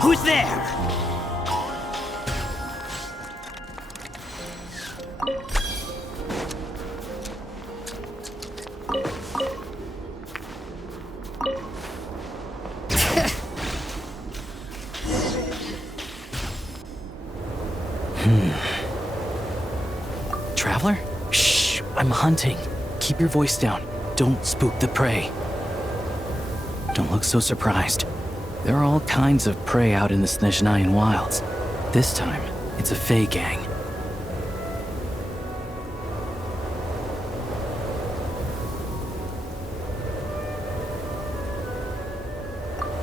Who's there? Traveler? Shh, I'm hunting. Keep your voice down. Don't spook the prey. Don't look so surprised. There are all kinds of prey out in the Snezhnayan wilds. This time, it's a Fey gang.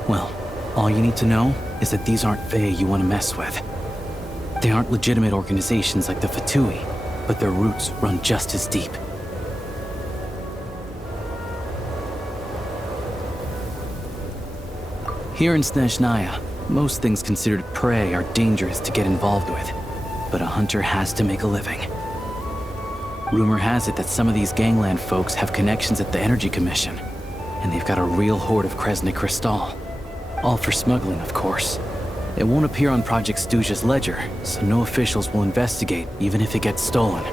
Well, all you need to know is that these aren't Fey you want to mess with. They aren't legitimate organizations like the Fatui, but their roots run just as deep. Here in Snezhnaya, most things considered prey are dangerous to get involved with, but a hunter has to make a living. Rumor has it that some of these gangland folks have connections at the Energy Commission, and they've got a real hoard of Kresnik Crystal. All for smuggling, of course. It won't appear on Project Stuja's ledger, so no officials will investigate, even if it gets stolen.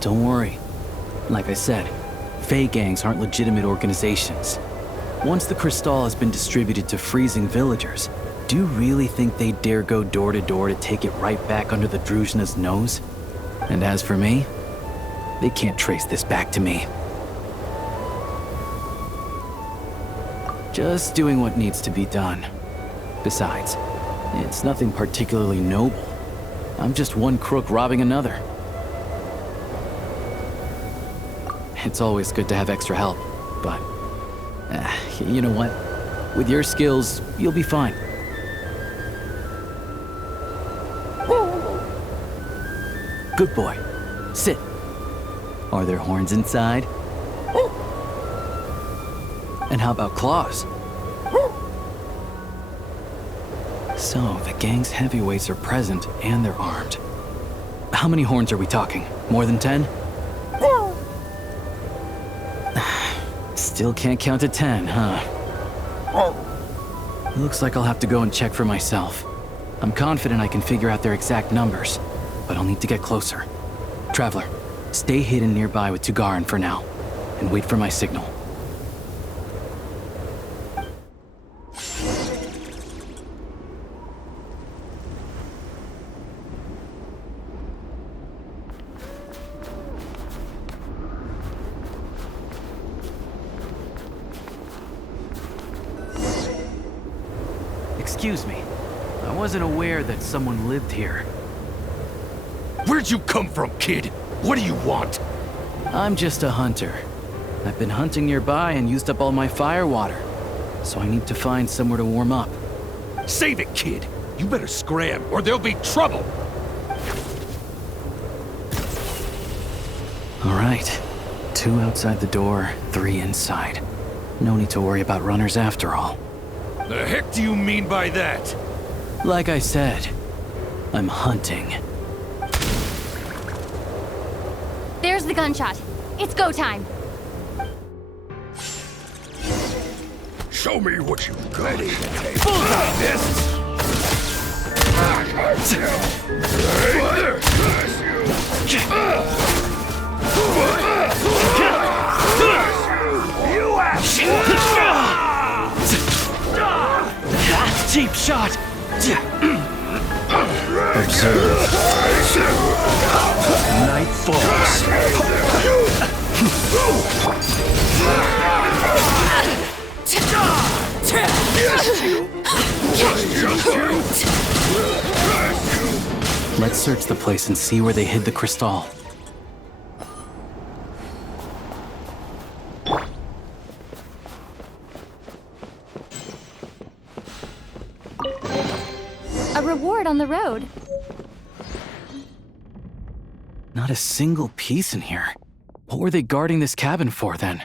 Don't worry. Like I said, Fey gangs aren't legitimate organizations. Once the crystal has been distributed to freezing villagers, do you really think they'd dare go door to door to take it right back under the Druzhna's nose? And as for me, they can't trace this back to me. Just doing what needs to be done. Besides, it's nothing particularly noble. I'm just one crook robbing another. It's always good to have extra help, but you know what? With your skills, you'll be fine. Good boy. Sit. Are there horns inside? And how about claws? So, the gang's heavyweights are present and they're armed. How many horns are we talking? More than 10? Still can't count to 10, huh? Looks like I'll have to go and check for myself. I'm confident I can figure out their exact numbers, but I'll need to get closer. Traveler, stay hidden nearby with Tugarin for now, and wait for my signal. Excuse me. I wasn't aware that someone lived here. Where'd you come from, kid? What do you want? I'm just a hunter. I've been hunting nearby and used up all my fire water, so I need to find somewhere to warm up. Save it, kid. You better scram, or there'll be trouble. All right. 2 outside the door, 3 inside. No need to worry about runners after all. The heck do you mean by that? Like I said, I'm hunting. There's the gunshot. It's go time. Show me what you got. Bullseye this! Cheap shot! Observe. Night falls. Let's search the place and see where they hid the crystal. A reward on the road. Not a single piece in here. What were they guarding this cabin for, then?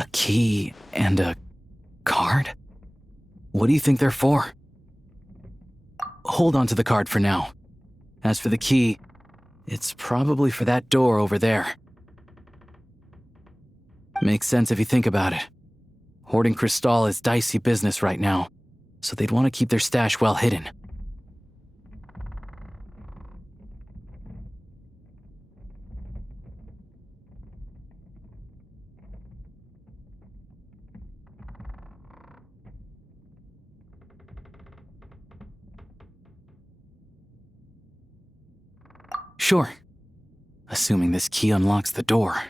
A key and a card? What do you think they're for? Hold on to the card for now. As for the key, it's probably for that door over there. Makes sense if you think about it. Hoarding crystal is dicey business right now, so they'd want to keep their stash well hidden. Sure. Assuming this key unlocks the door.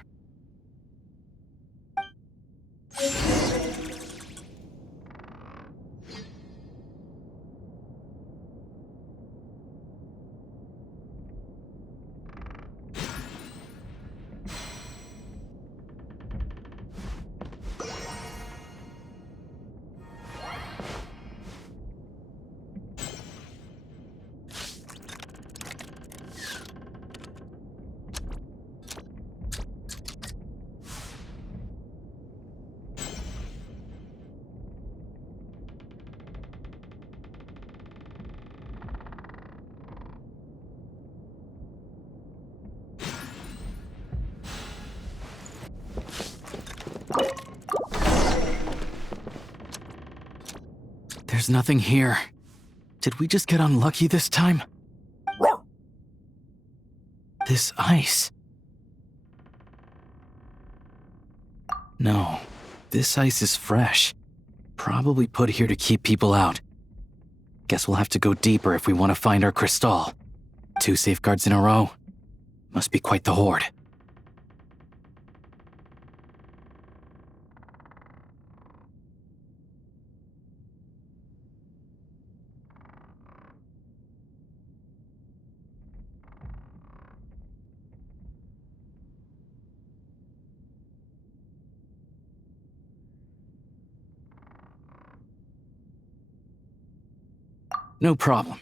There's nothing here. Did we just get unlucky this time? This ice. No, this ice is fresh. Probably put here to keep people out. Guess we'll have to go deeper if we want to find our crystal. 2 safeguards in a row. Must be quite the hoard. No problem.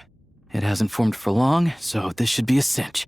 It hasn't formed for long, so this should be a cinch.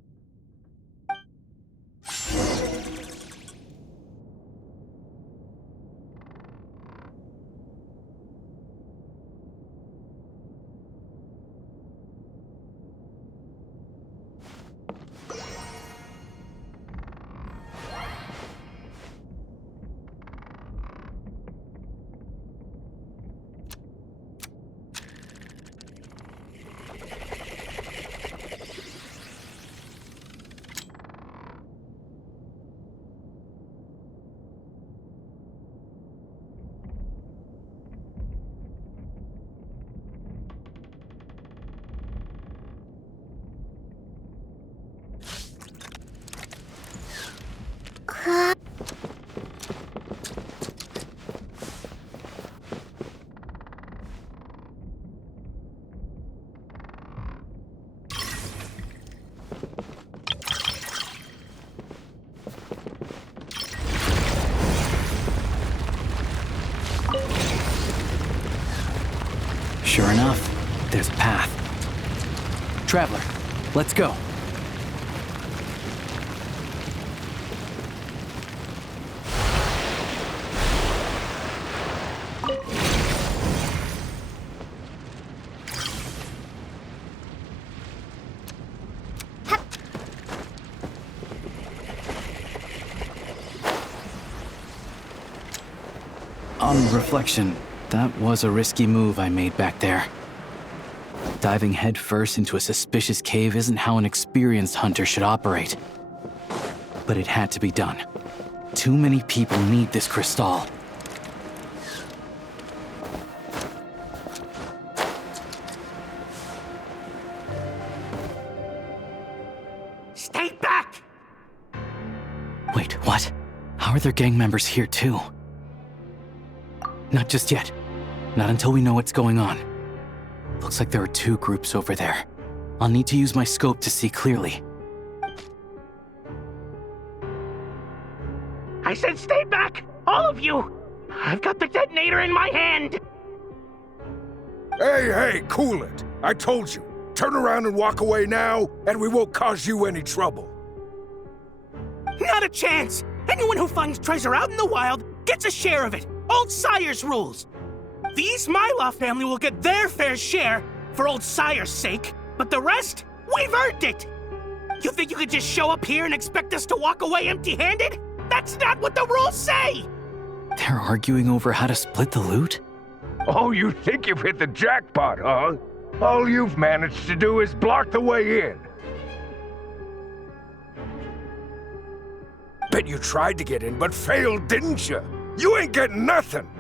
Sure enough, there's a path. Traveler, let's go. On reflection, that was a risky move I made back there. Diving headfirst into a suspicious cave isn't how an experienced hunter should operate. But it had to be done. Too many people need this crystal. Stay back! Wait, what? How are their gang members here too? Not just yet. Not until we know what's going on. Looks like there are two groups over there. I'll need to use my scope to see clearly. I said stay back! All of you! I've got the detonator in my hand! Hey, cool it. I told you. Turn around and walk away now, and we won't cause you any trouble. Not a chance! Anyone who finds treasure out in the wild gets a share of it. Old Sire's rules. The East Myloff family will get their fair share for Old Sire's sake, but the rest, we've earned it! You think you could just show up here and expect us to walk away empty-handed? That's not what the rules say! They're arguing over how to split the loot? Oh, you think you've hit the jackpot, huh? All you've managed to do is block the way in. Bet you tried to get in, but failed, didn't you? You ain't getting nothing!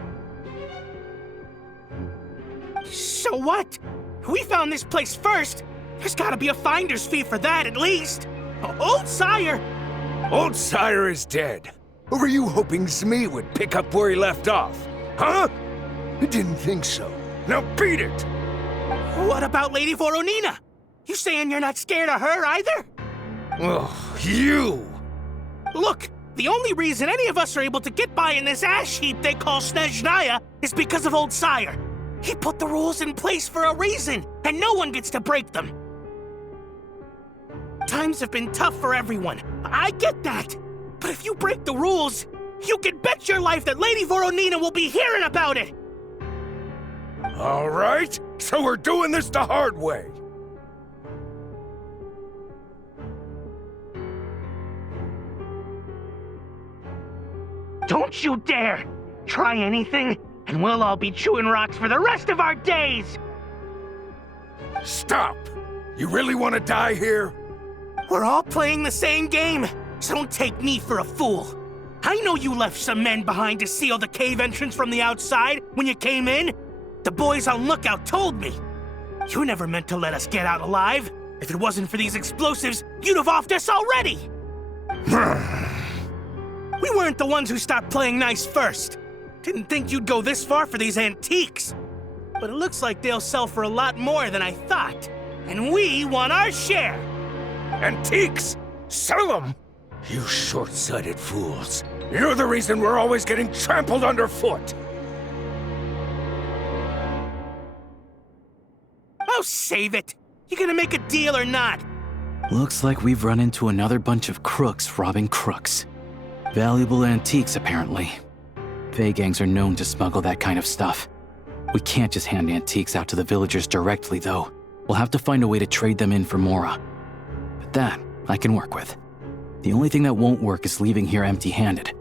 So what? We found this place first. There's gotta be a finder's fee for that, at least. Old Sire! Old Sire is dead. Or were you hoping Smee would pick up where he left off? Huh? I didn't think so. Now beat it! What about Lady Voronina? You saying you're not scared of her either? Oh, you! Look, the only reason any of us are able to get by in this ash heap they call Snezhnaya is because of Old Sire. He put the rules in place for a reason, and no one gets to break them. Times have been tough for everyone. I get that. But if you break the rules, you can bet your life that Lady Voronina will be hearing about it. All right, so we're doing this the hard way. Don't you dare! Try anything, and we'll all be chewing rocks for the rest of our days! Stop! You really want to die here? We're all playing the same game, so don't take me for a fool. I know you left some men behind to seal the cave entrance from the outside when you came in. The boys on lookout told me. You never meant to let us get out alive. If it wasn't for these explosives, you'd have offed us already! We weren't the ones who stopped playing nice first. Didn't think you'd go this far for these antiques. But it looks like they'll sell for a lot more than I thought. And we want our share! Antiques? Sell them? You short-sighted fools. You're the reason we're always getting trampled underfoot. Oh, save it! You gonna make a deal or not? Looks like we've run into another bunch of crooks robbing crooks. Valuable antiques, apparently. Fey gangs are known to smuggle that kind of stuff. We can't just hand antiques out to the villagers directly, though. We'll have to find a way to trade them in for Mora. But that, I can work with. The only thing that won't work is leaving here empty-handed.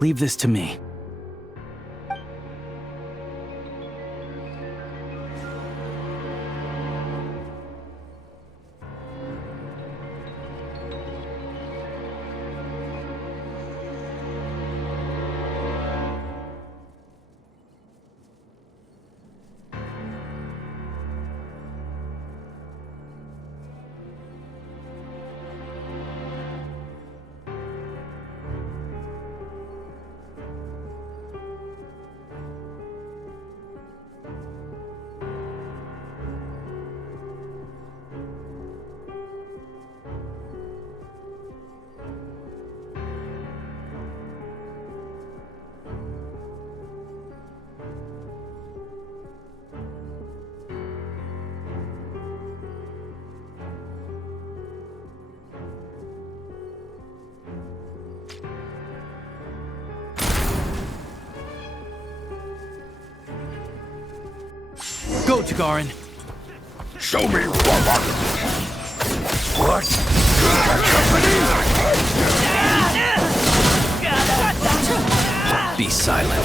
Leave this to me. Go, Tagarin. Show me what? What? Be silent.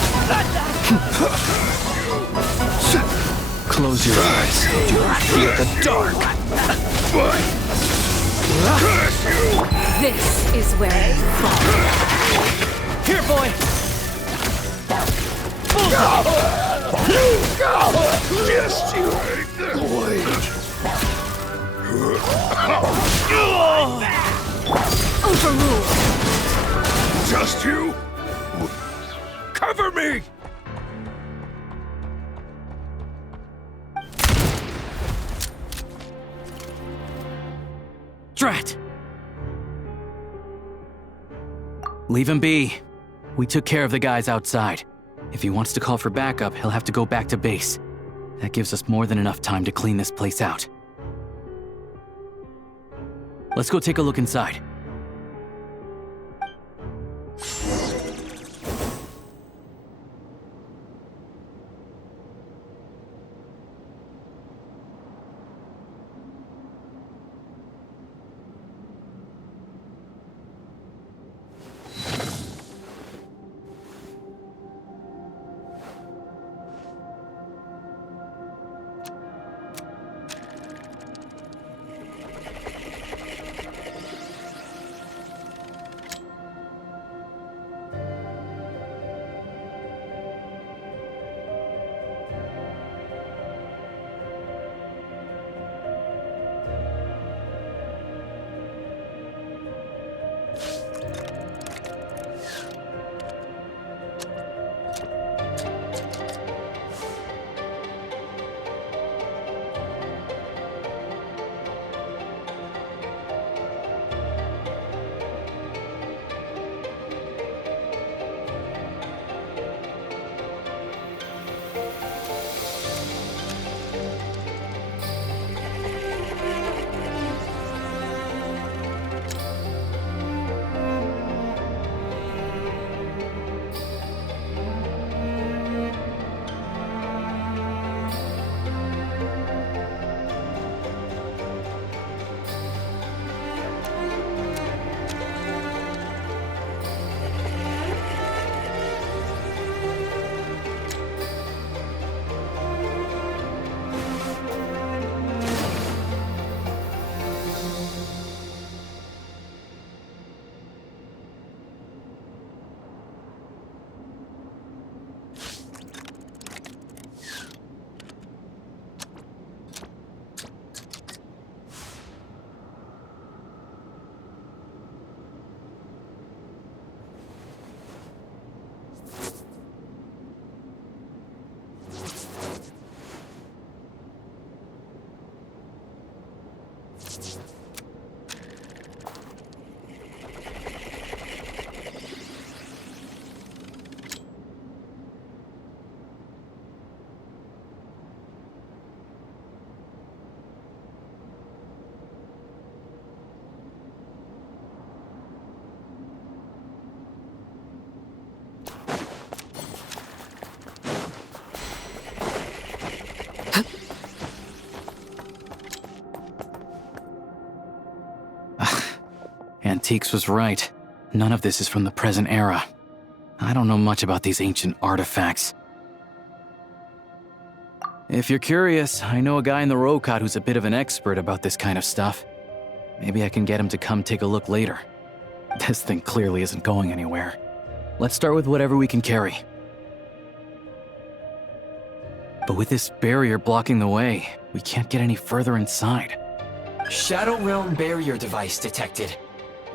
Close your eyes. Do not fear the dark. This is where you fall. Here, boy. Just you wait. Overruled. Just you? Cover me! Drat! Leave him be. We took care of the guys outside. If he wants to call for backup, he'll have to go back to base. That gives us more than enough time to clean this place out. Let's go take a look inside. Antiques was right. None of this is from the present era. I don't know much about these ancient artifacts. If you're curious, I know a guy in the Rokot who's a bit of an expert about this kind of stuff. Maybe I can get him to come take a look later. This thing clearly isn't going anywhere. Let's start with whatever we can carry. But with this barrier blocking the way, we can't get any further inside. Shadow Realm barrier device detected.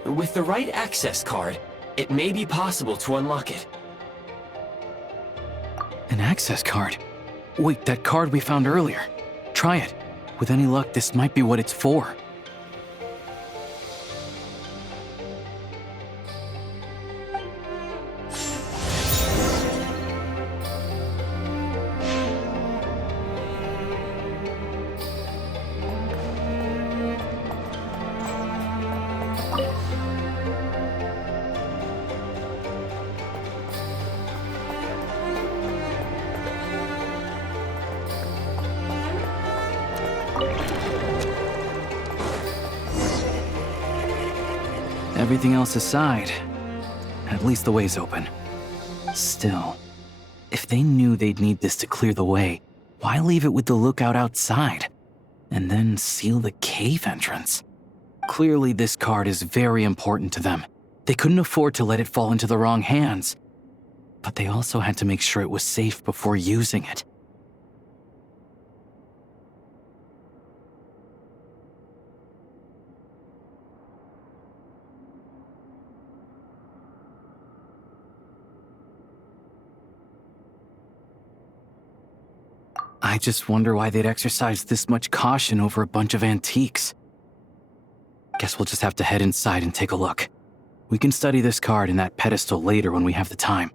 With the right access card, it may be possible to unlock it. An access card? Wait, that card we found earlier. Try it. With any luck, this might be what it's for. Everything else aside, at least the way's open. Still, if they knew they'd need this to clear the way, why leave it with the lookout outside? And then seal the cave entrance? Clearly this card is very important to them. They couldn't afford to let it fall into the wrong hands. But they also had to make sure it was safe before using it. I just wonder why they'd exercise this much caution over a bunch of antiques. Guess we'll just have to head inside and take a look. We can study this card and that pedestal later when we have the time.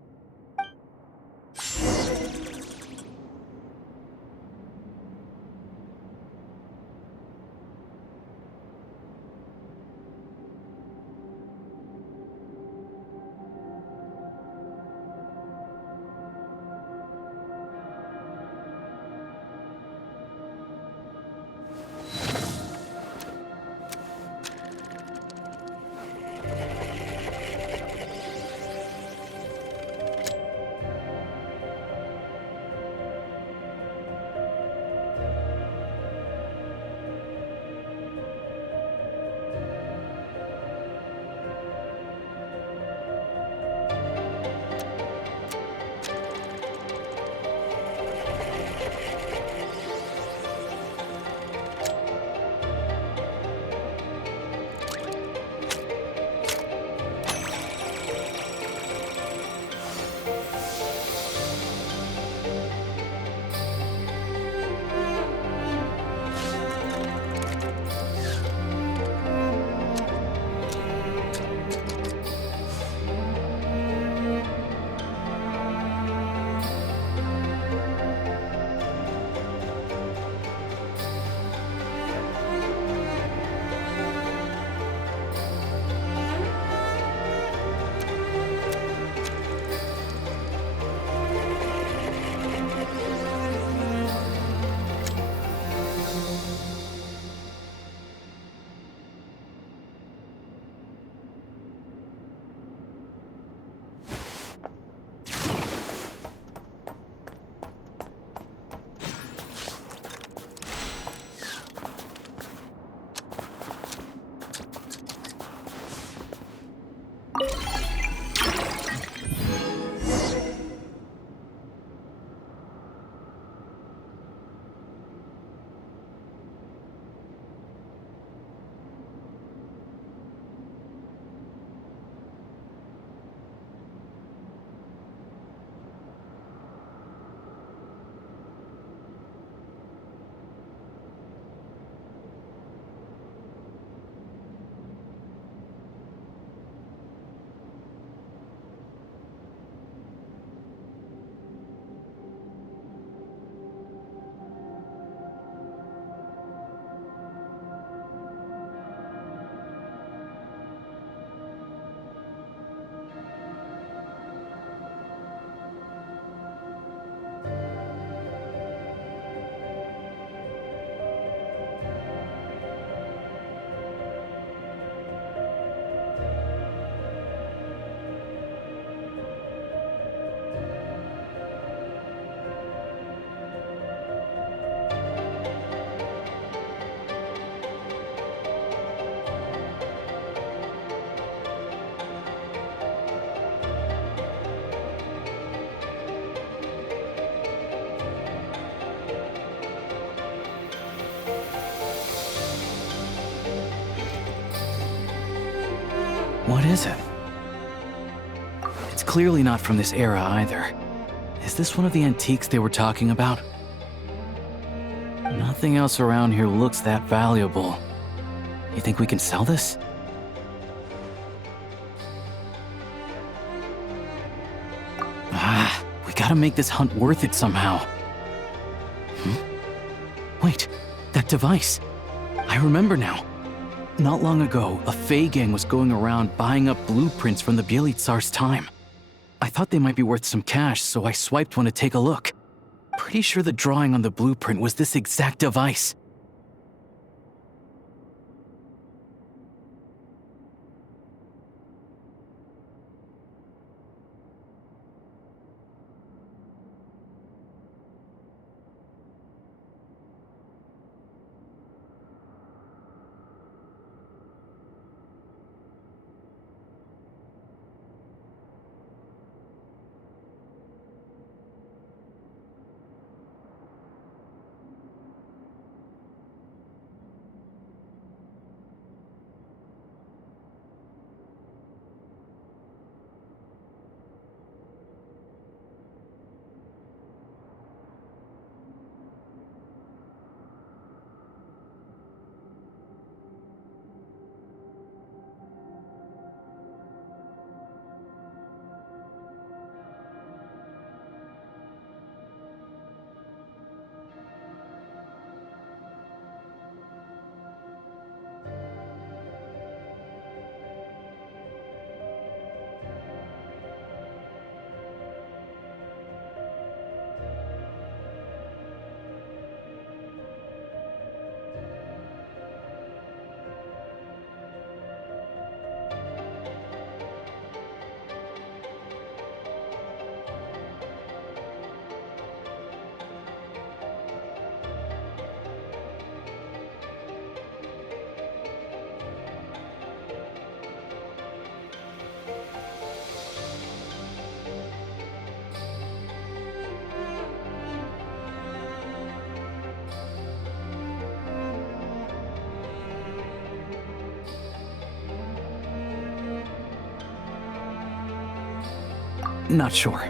What is it? It's clearly not from this era either. Is this one of the antiques they were talking about? Nothing else around here looks that valuable. You think we can sell this? We gotta make this hunt worth it somehow. Wait, that device. I remember now. Not long ago, a Fey gang was going around buying up blueprints from the Bielitsar's time. I thought they might be worth some cash, so I swiped one to take a look. Pretty sure the drawing on the blueprint was this exact device. Not sure.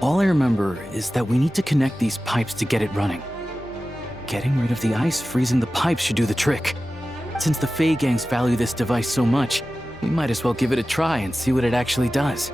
All I remember is that we need to connect these pipes to get it running. Getting rid of the ice freezing the pipes should do the trick. Since the Fey gangs value this device so much, we might as well give it a try and see what it actually does.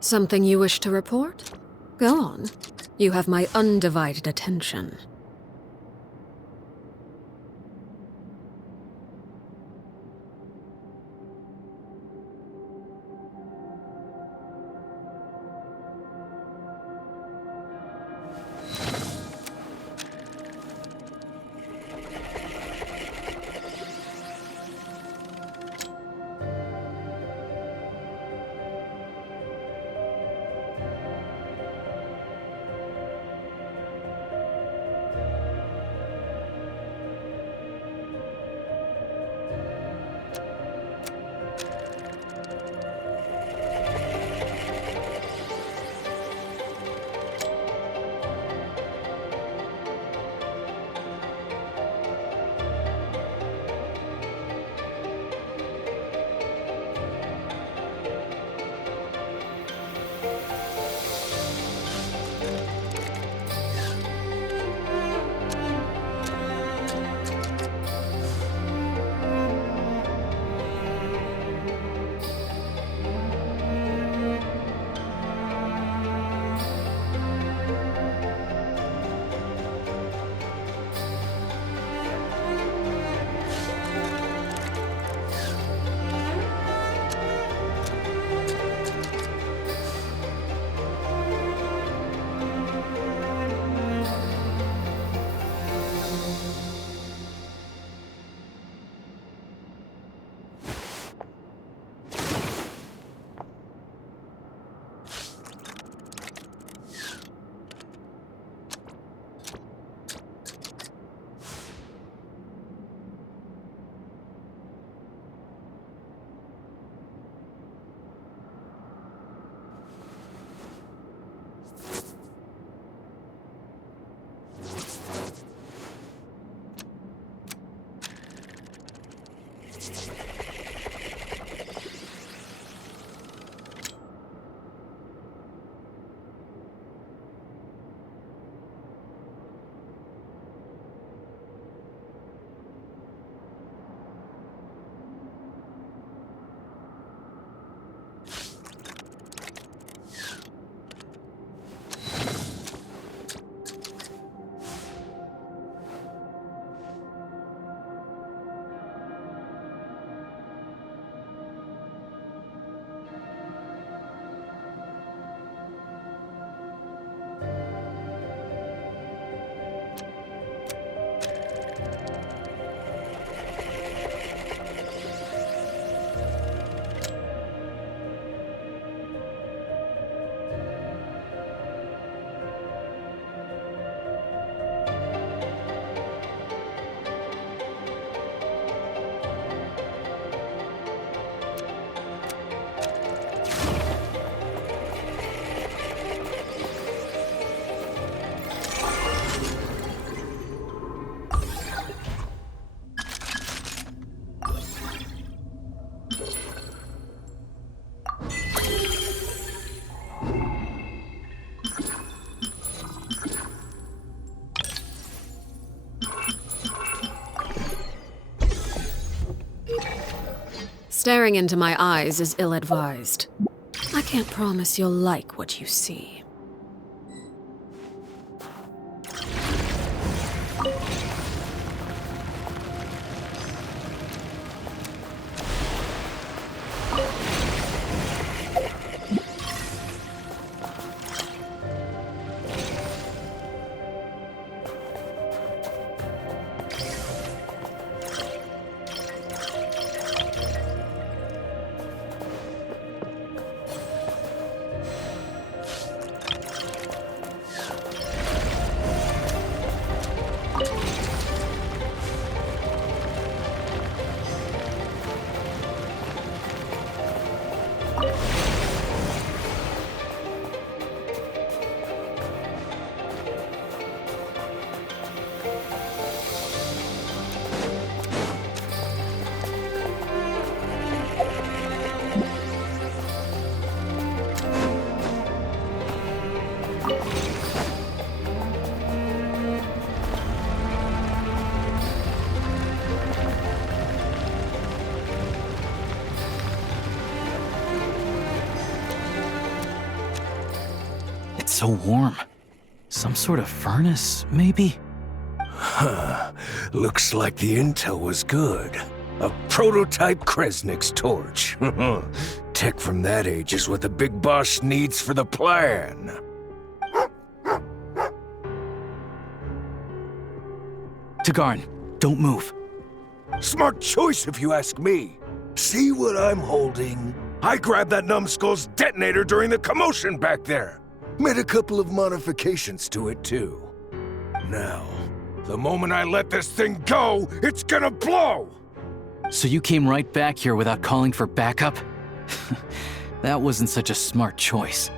Something you wish to report? Go on. You have my undivided attention. Staring into my eyes is ill-advised. I can't promise you'll like what you see. so warm? Some sort of furnace, maybe? Huh. Looks like the intel was good. A prototype Kresnik's torch. Tech from that age is what the big boss needs for the plan. Tagarin, don't move. Smart choice if you ask me. See what I'm holding? I grabbed that numbskull's detonator during the commotion back there. Made a couple of modifications to it too. Now, the moment I let this thing go, it's gonna blow! So you came right back here without calling for backup? That wasn't such a smart choice.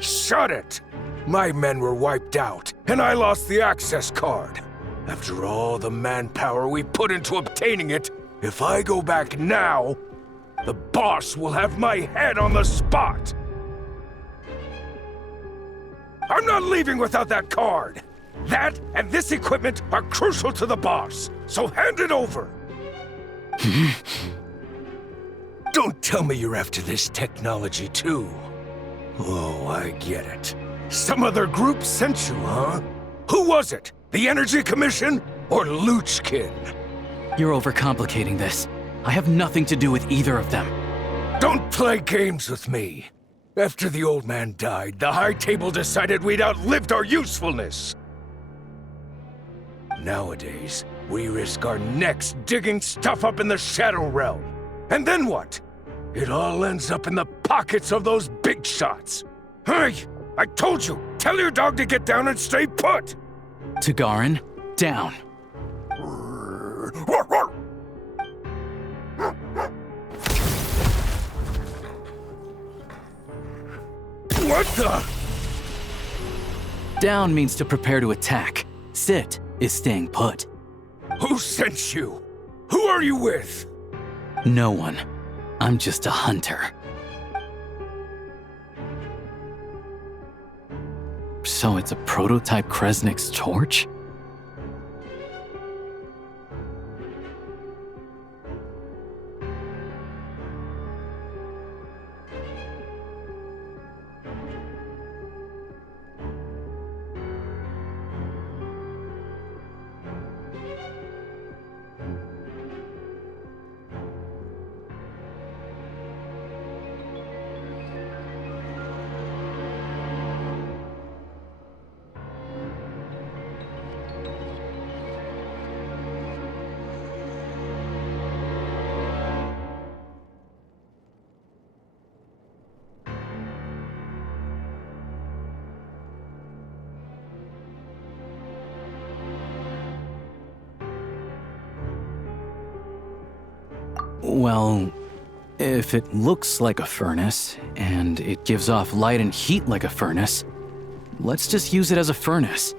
Shut it! My men were wiped out, and I lost the access card. After all the manpower we put into obtaining it, if I go back now, the boss will have my head on the spot! I'm not leaving without that card! That and this equipment are crucial to the boss, so hand it over! Don't tell me you're after this technology too. Oh, I get it. Some other group sent you, huh? Who was it? The Energy Commission or Luchkin? You're overcomplicating this. I have nothing to do with either of them. Don't play games with me. After the old man died, the High Table decided we'd outlived our usefulness. Nowadays, we risk our necks digging stuff up in the Shadow Realm. And then what? It all ends up in the pockets of those big shots. Hey, I told you, tell your dog to get down and stay put! Tagarin, down. What the? Down means to prepare to attack. Sit is staying put. Who sent you? Who are you with? No one. I'm just a hunter. So it's a prototype Kresnik's torch? Well, if it looks like a furnace, and it gives off light and heat like a furnace, let's just use it as a furnace.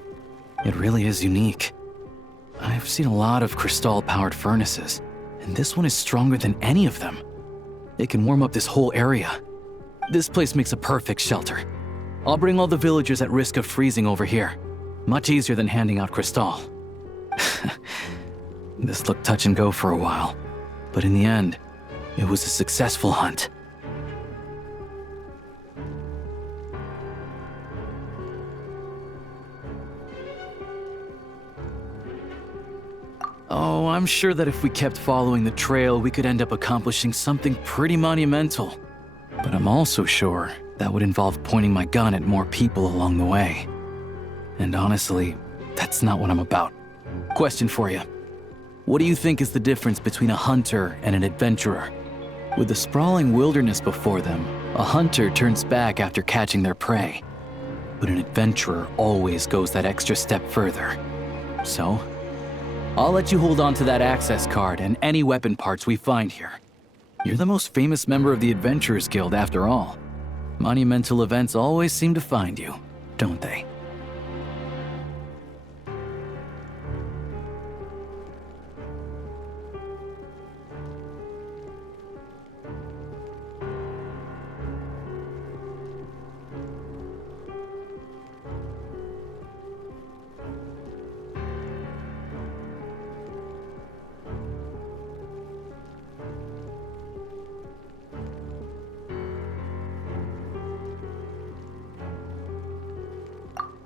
It really is unique. I've seen a lot of crystal-powered furnaces, and this one is stronger than any of them. It can warm up this whole area. This place makes a perfect shelter. I'll bring all the villagers at risk of freezing over here. Much easier than handing out crystal. This looked touch and go for a while. But in the end, it was a successful hunt. Oh, I'm sure that if we kept following the trail, we could end up accomplishing something pretty monumental. But I'm also sure that would involve pointing my gun at more people along the way. And honestly, that's not what I'm about. Question for you. What do you think is the difference between a hunter and an adventurer? With the sprawling wilderness before them, a hunter turns back after catching their prey. But an adventurer always goes that extra step further. So, I'll let you hold on to that access card and any weapon parts we find here. You're the most famous member of the Adventurers Guild after all. Monumental events always seem to find you, don't they?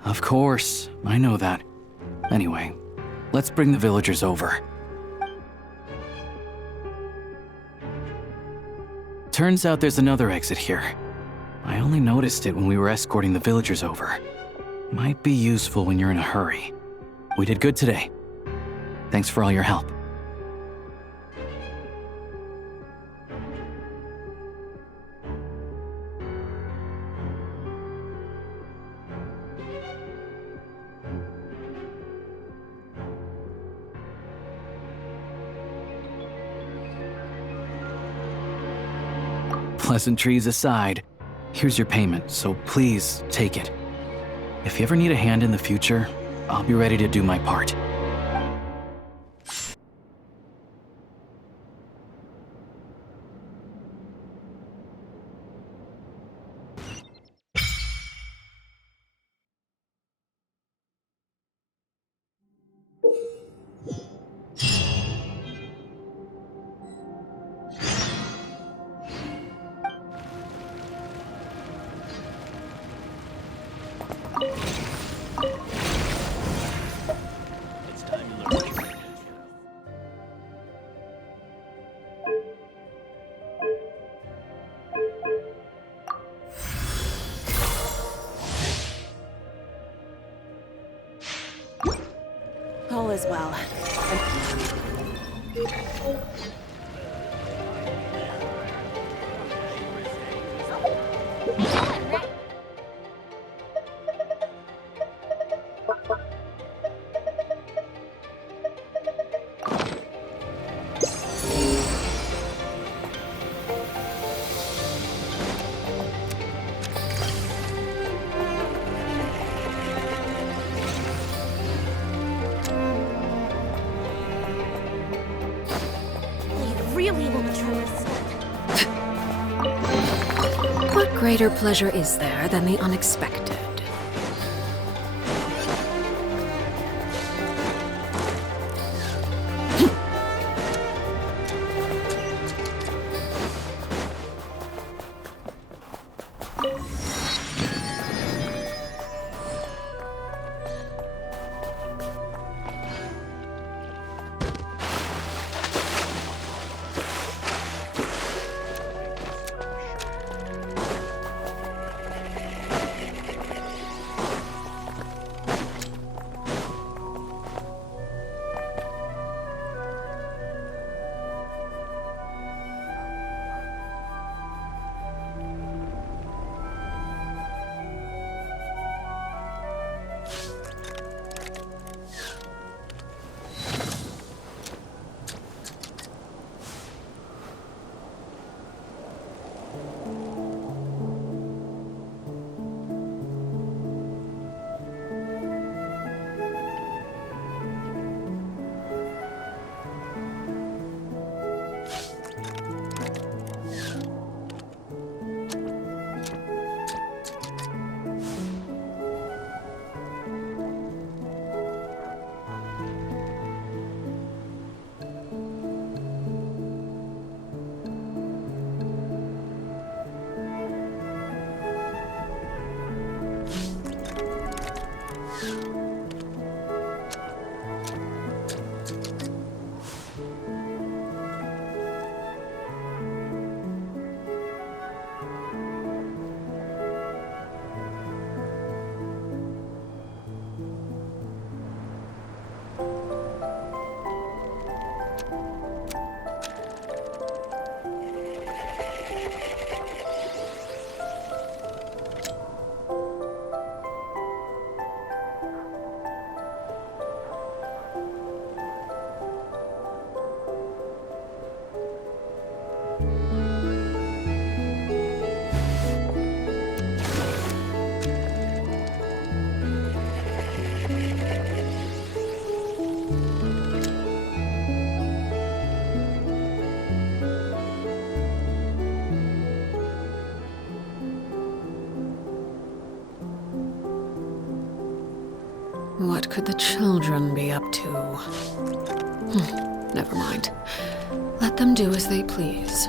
Of course, I know that. Anyway, let's bring the villagers over. Turns out there's another exit here. I only noticed it when we were escorting the villagers over. Might be useful when you're in a hurry. We did good today. Thanks for all your help. Pleasantries aside, here's your payment, so please take it. If you ever need a hand in the future, I'll be ready to do my part. All is well. Really want to try this. What greater pleasure is there than the unexpected? What could the children be up to? Never mind. Let them do as they please.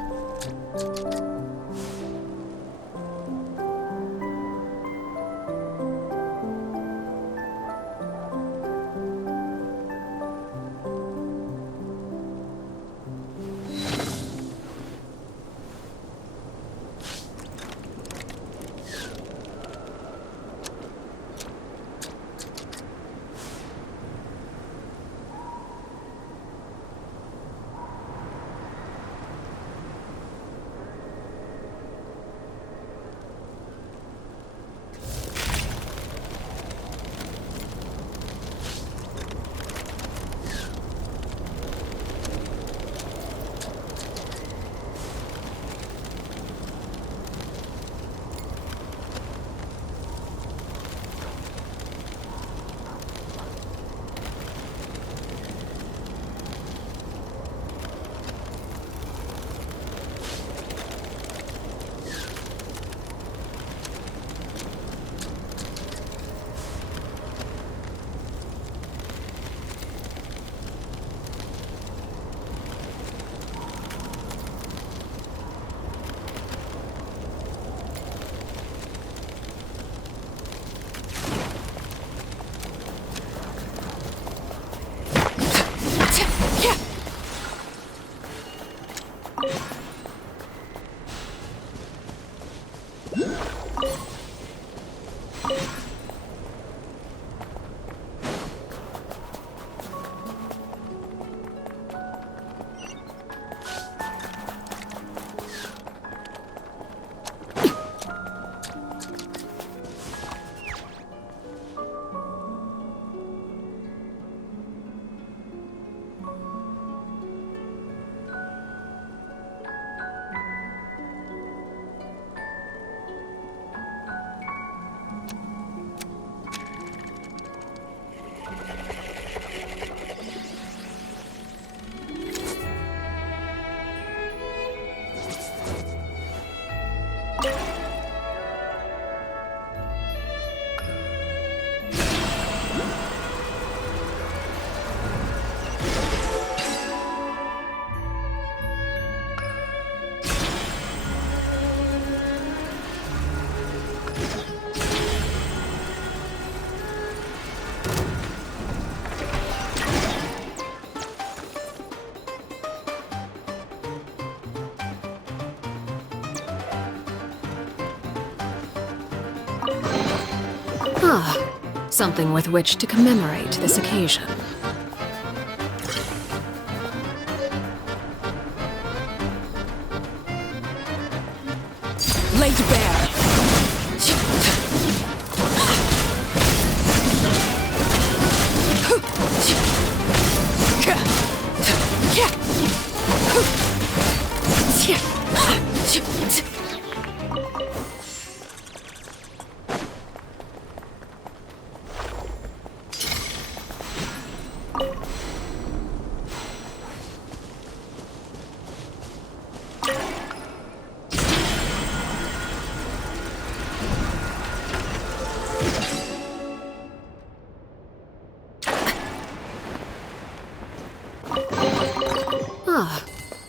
Something with which to commemorate this occasion. Laid bare.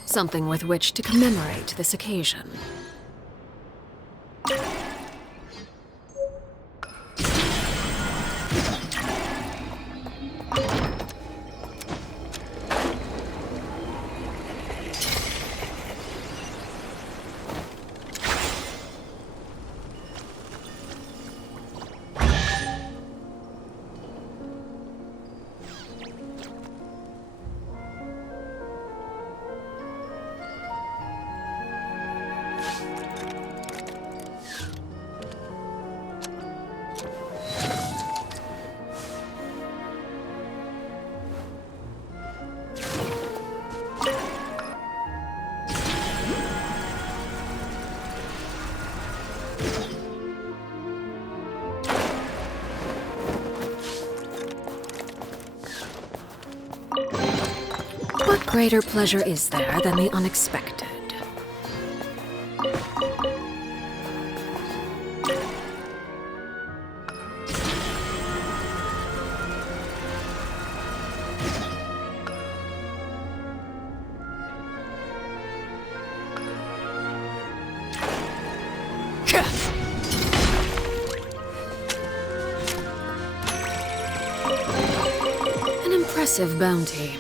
Something with which to commemorate this occasion. What greater pleasure is there than the unexpected? An impressive bounty.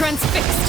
Transfixed!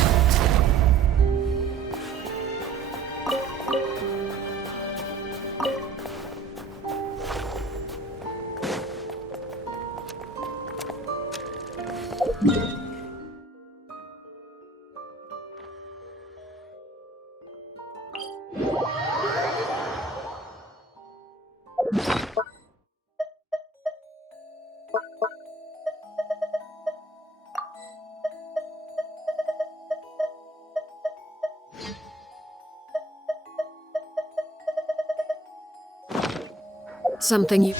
Something you...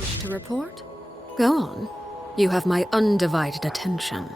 Wish to report? Go on. You have my undivided attention.